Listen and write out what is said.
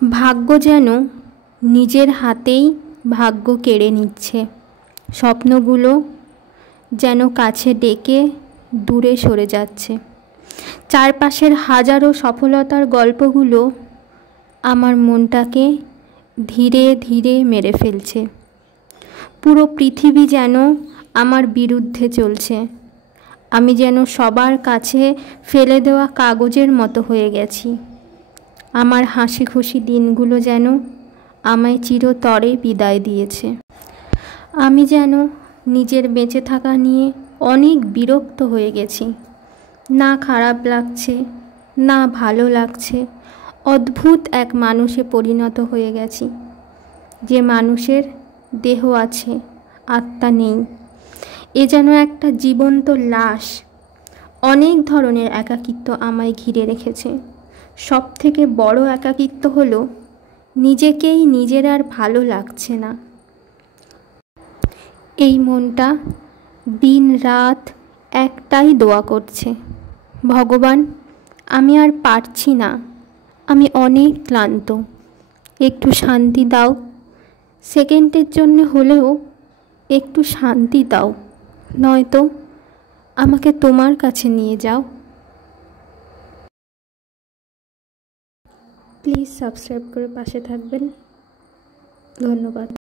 ভাগ্য যেন নিজের হাতেই ভাগ্য কেড়ে নিচ্ছে। স্বপ্নগুলো যেন কাছে ডেকে দূরে সরে যাচ্ছে। চারপাশের হাজারো সফলতার গল্পগুলো আমার মনটাকে ধীরে ধীরে মেরে ফেলছে। পুরো পৃথিবী যেন আমার বিরুদ্ধে চলছে। আমি যেন সবার কাছে ফেলে দেওয়া কাগজের মতো হয়ে গেছি। আমার হাসি খুশি দিনগুলো যেন আমায় চিরতরে বিদায় দিয়েছে। আমি যেন নিজের বেঁচে থাকা নিয়ে অনেক বিরক্ত হয়ে গেছি। না খারাপ লাগছে, না ভালো লাগছে। অদ্ভুত এক মানুষে পরিণত হয়ে গেছি, যে মানুষের দেহ আছে, আত্মা নেই। এ যেন একটা জীবন্ত লাশ। অনেক ধরনের একাকিত্ব আমায় ঘিরে রেখেছে। সবথেকে বড় একাকিত্ব হলো নিজেকেই নিজের আর ভালো লাগছে না। এই মনটা দিন রাত একটাই দোয়া করছে, ভগবান, আমি আর পারছি না, আমি অনেক ক্লান্ত, একটু শান্তি দাও, সেকেন্ডের জন্য হলেও একটু শান্তি দাও, নয়তো আমাকে তোমার কাছে নিয়ে যাও। প্লিজ সাবস্ক্রাইব করে পাশে থাকবেন। ধন্যবাদ।